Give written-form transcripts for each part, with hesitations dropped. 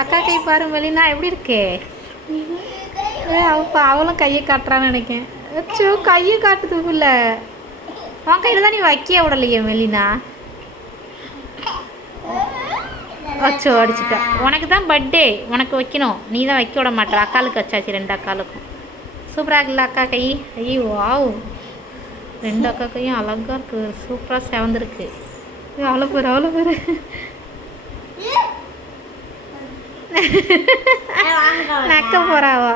அக்கா கை பாரு மெலினா எப்படி இருக்கே? அவளும் கையை காட்டுறான்னு நினைக்கேன். அச்சோ கையை காட்டுது புள்ள. உன் கையில் தான் நீ வைக்க விடலையே மெலினா. அச்சோ அடிச்சுட்டா. உனக்கு தான் பர்த்டே, உனக்கு வைக்கணும். நீ தான் வைக்க விட மாட்டேற. அக்காளுக்கு வச்சாச்சு, 2 அக்காளுக்கும். சூப்பராக இருக்குல்ல அக்கா கை? ஐயோ வாவ், 2 அக்கா கையும் அழகாக இருக்குது. சூப்பராக செவந்திருக்கு. அவ்வளோ பேர் நக்க போகிறாவா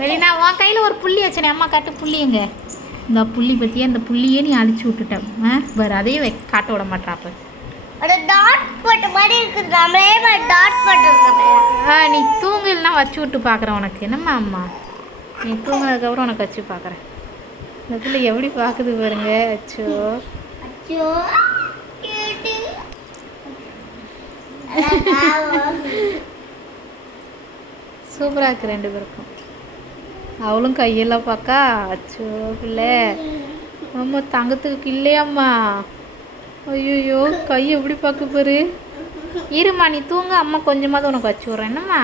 வெளினா? உன் கையில் ஒரு புள்ளி வச்சனே, அம்மா காட்டு புள்ளிங்க. இந்த புள்ளி பற்றியே அந்த புள்ளியே நீ அழிச்சு விட்டுட்டேன். வேறு அதையே காட்ட விட மாட்டாப்ப. நீ தூங்கலாம் வச்சு விட்டு பார்க்குறேன் உனக்கு. என்னம்மா அம்மா, நீ தூங்கினதுக்கப்புறம் உனக்கு வச்சு பார்க்குறேன். இந்த பிள்ளை எப்படி பார்க்குது பாருங்க. அச்சோ சூப்பராக இருக்குது 2 பேருக்கும். அவளும் கையெல்லாம் பார்க்கா. அச்சோ பிள்ளை அம்மா தங்கத்துக்கு இல்லையாம்மா. ஐயோ கை எப்படி பார்க்க பாரு. இருமா நீ தூங்க, அம்மா கொஞ்சமாவது உனக்கு வச்சு விட்றேன். என்னம்மா?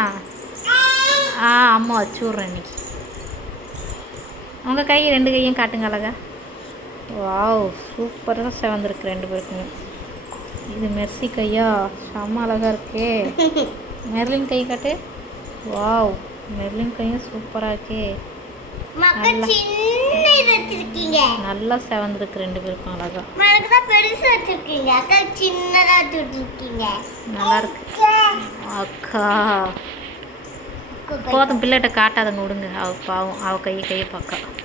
அம்மா வச்சு விட்றேன் இன்னைக்கு. உங்கள் கை 2 கையும் காட்டுங்க அழகா. வாவ் சூப்பராக செவந்திருக்கு 2 பேருக்குமே. இது மெர்சி கையா? செம்ம அழகாக இருக்கே. மெர்லின் கை காட்டு. வாவ் மெர்லின் கையும் சூப்பராக இருக்கே. நல்லா செவந்திருக்கு 2 பேருக்கும் அழகா. நல்லா இருக்கு அக்கா. போதும் பிள்ளைகிட்ட காட்டாதங்க, விடுங்க. அவ பாவம், அவ கையை பார்க்க.